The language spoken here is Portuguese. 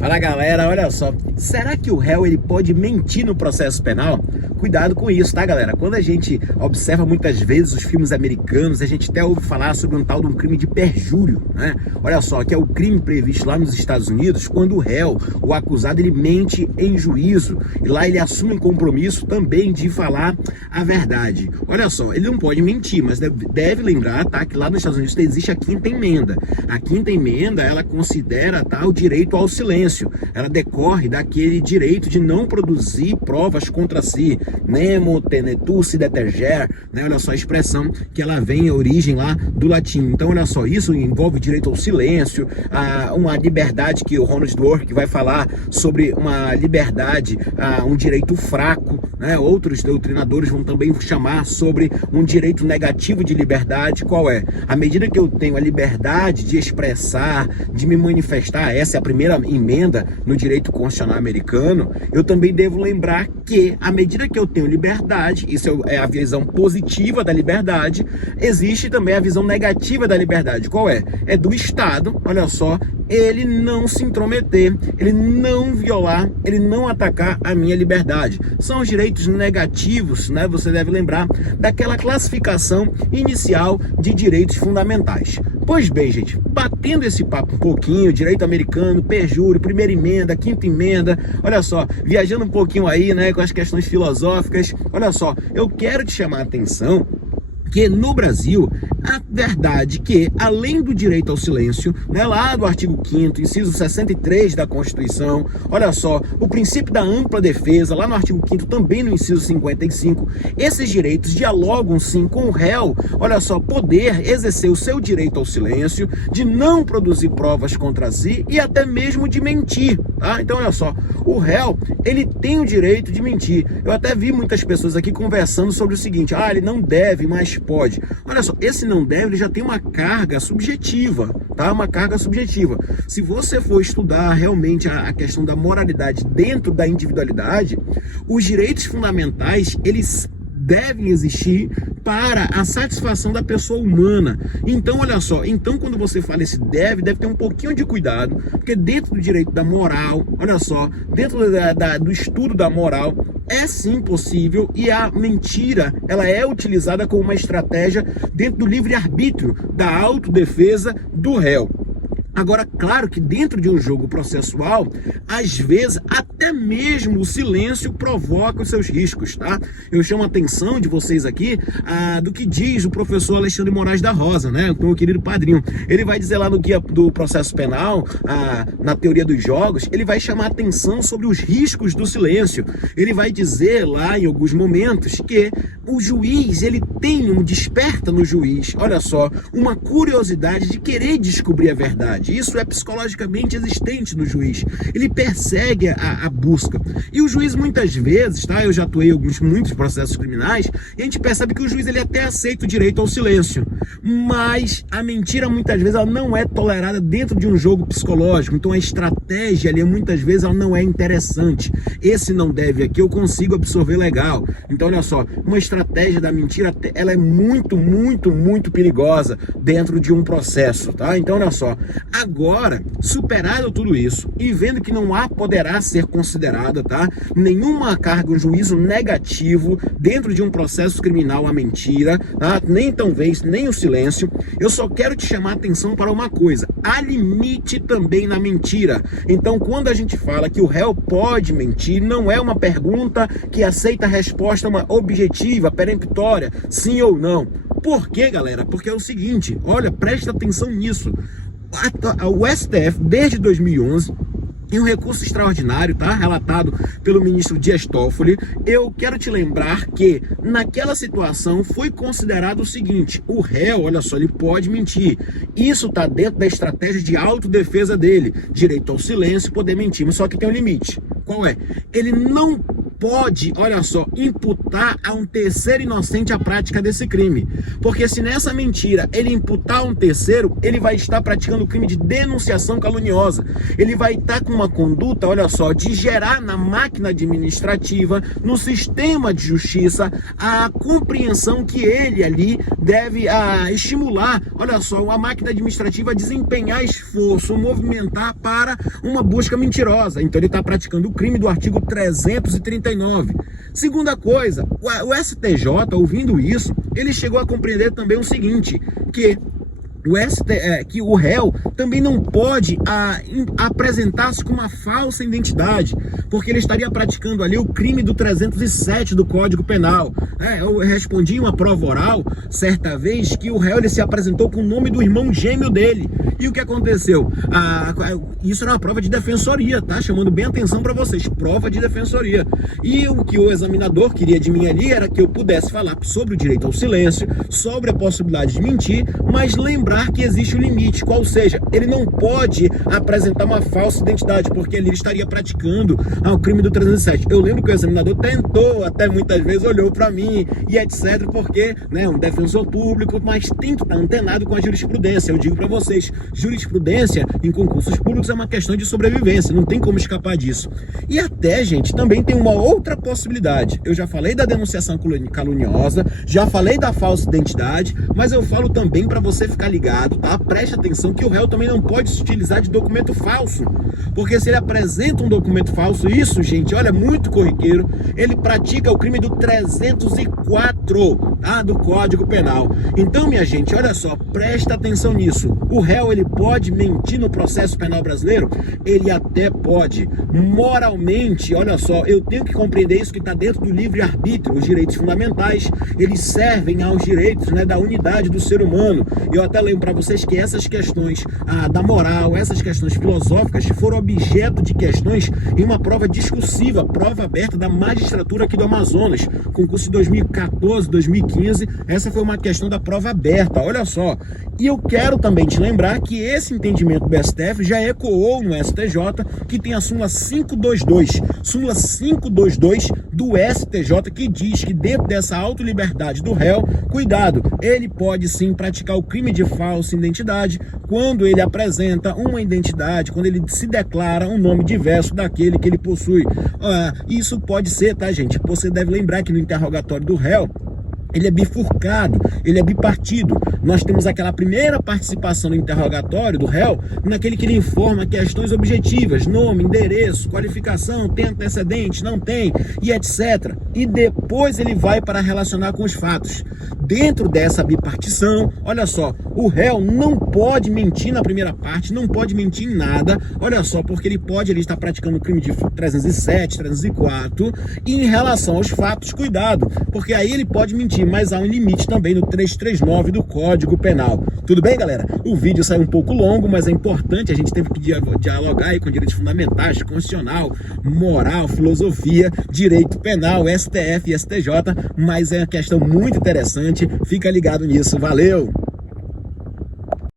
Fala galera, olha só, será que o réu ele pode mentir no processo penal? Cuidado com isso, tá galera? Quando a gente observa muitas vezes os filmes americanos, a gente até ouve falar sobre um tal de um crime de perjúrio, né? Olha só, que é o crime previsto lá nos Estados Unidos, quando o réu, o acusado, ele mente em juízo, e lá ele assume um compromisso também de falar a verdade. Olha só, ele não pode mentir, mas deve lembrar, tá, que lá nos Estados Unidos existe a quinta emenda. A quinta emenda, ela considera, tá, o direito ao silêncio. Ela decorre daquele direito de não produzir provas contra si, nemo tenetur si deterger, né? Olha só a expressão que ela vem a origem lá do latim. Então olha só, isso envolve direito ao silêncio, uma liberdade que o Ronald Dworkin vai falar sobre uma liberdade, um direito fraco, né? Outros doutrinadores vão também chamar sobre um direito negativo de liberdade. Qual é? À medida que eu tenho a liberdade de expressar, de me manifestar, essa é a primeira emenda no direito constitucional americano, eu também devo lembrar que, à medida que eu tenho liberdade, isso é a visão positiva da liberdade, existe também a visão negativa da liberdade. Qual é? É do Estado, olha só, ele não se intrometer, ele não violar, ele não atacar a minha liberdade. São os direitos negativos, né? Você deve lembrar daquela classificação inicial de direitos fundamentais. Pois bem, gente, batendo esse papo um pouquinho, direito americano, perjúrio, primeira emenda, quinta emenda, olha só, viajando um pouquinho aí, né, com as questões filosóficas, olha só, eu quero te chamar a atenção que no Brasil, a verdade que, além do direito ao silêncio, né, lá do artigo 5º, inciso 63 da Constituição, olha só, o princípio da ampla defesa, lá no artigo 5º, também no inciso 55, esses direitos dialogam sim com o réu, olha só, poder exercer o seu direito ao silêncio, de não produzir provas contra si e até mesmo de mentir, tá? Então, olha só, o réu, ele tem o direito de mentir. Eu até vi muitas pessoas aqui conversando sobre o seguinte, ele não deve, mas pode. Olha só, esse não deve, ele já tem uma carga subjetiva, tá? Uma carga subjetiva. Se você for estudar realmente a questão da moralidade dentro da individualidade, os direitos fundamentais, eles devem existir para a satisfação da pessoa humana. Então, olha só, então quando você fala esse deve ter um pouquinho de cuidado, porque dentro do direito da moral, olha só, dentro do estudo da moral, é sim possível, e a mentira, ela é utilizada como uma estratégia dentro do livre-arbítrio, da autodefesa do réu. Agora, claro que dentro de um jogo processual, às vezes, até mesmo o silêncio provoca os seus riscos, tá? Eu chamo a atenção de vocês aqui do que diz o professor Alexandre Moraes da Rosa, né? O meu querido padrinho. Ele vai dizer lá no guia do processo penal, na teoria dos jogos, ele vai chamar a atenção sobre os riscos do silêncio. Ele vai dizer lá, em alguns momentos, que o juiz, ele desperta no juiz, olha só, uma curiosidade de querer descobrir a verdade. Isso é psicologicamente existente no juiz. Ele persegue a busca. E o juiz muitas vezes, tá? Eu já atuei em muitos processos criminais, e a gente percebe que o juiz ele até aceita o direito ao silêncio. Mas a mentira muitas vezes ela não é tolerada dentro de um jogo psicológico. Então a estratégia ali muitas vezes ela não é interessante. Esse não deve aqui, eu consigo absorver legal. Então olha só, uma estratégia da mentira, ela é muito, muito, muito perigosa dentro de um processo, tá? Então olha só, agora, superado tudo isso e vendo que não poderá ser considerada, tá, nenhuma carga, um juízo negativo dentro de um processo criminal a mentira, tá, nem talvez nem o silêncio, eu só quero te chamar a atenção para uma coisa: há limite também na mentira. Então, quando a gente fala que o réu pode mentir, não é uma pergunta que aceita a resposta uma objetiva, peremptória, sim ou não. Por quê, galera? Porque é o seguinte, olha, presta atenção nisso. O STF, desde 2011, em um recurso extraordinário, tá? Relatado pelo ministro Dias Toffoli, eu quero te lembrar que naquela situação foi considerado o seguinte: o réu, olha só, ele pode mentir. Isso está dentro da estratégia de autodefesa dele, direito ao silêncio, poder mentir, mas só que tem um limite. Qual é? Ele não pode, olha só, imputar a um terceiro inocente a prática desse crime. Porque se nessa mentira ele imputar a um terceiro, ele vai estar praticando o crime de denunciação caluniosa. Ele vai estar com uma conduta, olha só, de gerar na máquina administrativa, no sistema de justiça, a compreensão que ele ali deve estimular, olha só, a máquina administrativa a desempenhar esforço, movimentar para uma busca mentirosa. Então ele está praticando o crime do artigo 339. Segunda coisa, o STJ, ouvindo isso, ele chegou a compreender também o seguinte, que o réu também não pode apresentar-se com uma falsa identidade, porque ele estaria praticando ali o crime do 307 do Código Penal. Eu respondi uma prova oral, certa vez, que o réu ele se apresentou com o nome do irmão gêmeo dele. E o que aconteceu? Isso era uma prova de defensoria, tá? Chamando bem atenção para vocês, prova de defensoria. E o que o examinador queria de mim ali era que eu pudesse falar sobre o direito ao silêncio, sobre a possibilidade de mentir, mas lembrar que existe um limite, qual seja, ele não pode apresentar uma falsa identidade, porque ele estaria praticando o crime do 307. Eu lembro que o examinador tentou, até muitas vezes olhou para mim e etc, porque, né, um defensor público, mas tem que estar antenado com a jurisprudência. Eu digo para vocês, jurisprudência em concursos públicos é uma questão de sobrevivência, não tem como escapar disso. E até, gente, também tem uma outra possibilidade. Eu já falei da denunciação caluniosa, já falei da falsa identidade, mas eu falo também para você ficar ligado, tá? Preste atenção que o réu também não pode se utilizar de documento falso, porque se ele apresenta um documento falso, isso, gente, olha, muito corriqueiro, ele pratica o crime do 304, tá? Do Código Penal. Então, minha gente, olha só, presta atenção nisso. O réu, ele pode mentir no processo penal brasileiro? Ele até pode. Moralmente, olha só, eu tenho que compreender isso que está dentro do livre-arbítrio. Os direitos fundamentais, eles servem aos direitos, né, da unidade do ser humano. Eu até lembro para vocês que essas questões da moral, essas questões filosóficas foram objeto de questões em uma prova discursiva, prova aberta da magistratura aqui do Amazonas, concurso de 2014, 2015, essa foi uma questão da prova aberta, olha só. E eu quero também te lembrar que esse entendimento do STF já ecoou no STJ, que tem a súmula 522 do STJ, que diz que dentro dessa autoliberdade do réu, cuidado, ele pode sim praticar o crime de falsa identidade quando ele apresenta uma identidade, quando ele se declara um nome diverso daquele que ele possui. Isso pode ser, tá, gente? Você deve lembrar que no interrogatório do réu, ele é bifurcado, ele é bipartido. Nós temos aquela primeira participação no interrogatório do réu, naquele que ele informa questões objetivas, nome, endereço, qualificação, tem antecedente, não tem, e etc. E depois ele vai para relacionar com os fatos. Dentro dessa bipartição, olha só, o réu não pode mentir na primeira parte, não pode mentir em nada, olha só, porque ele pode estar praticando o crime de 307, 304, e em relação aos fatos, cuidado, porque aí ele pode mentir, mas há um limite também no 339 do Código Penal. Tudo bem, galera? O vídeo saiu um pouco longo, mas é importante, a gente teve que dialogar aí com direitos fundamentais, constitucional, moral, filosofia, direito penal, STF e STJ, mas é uma questão muito interessante, fica ligado nisso, valeu!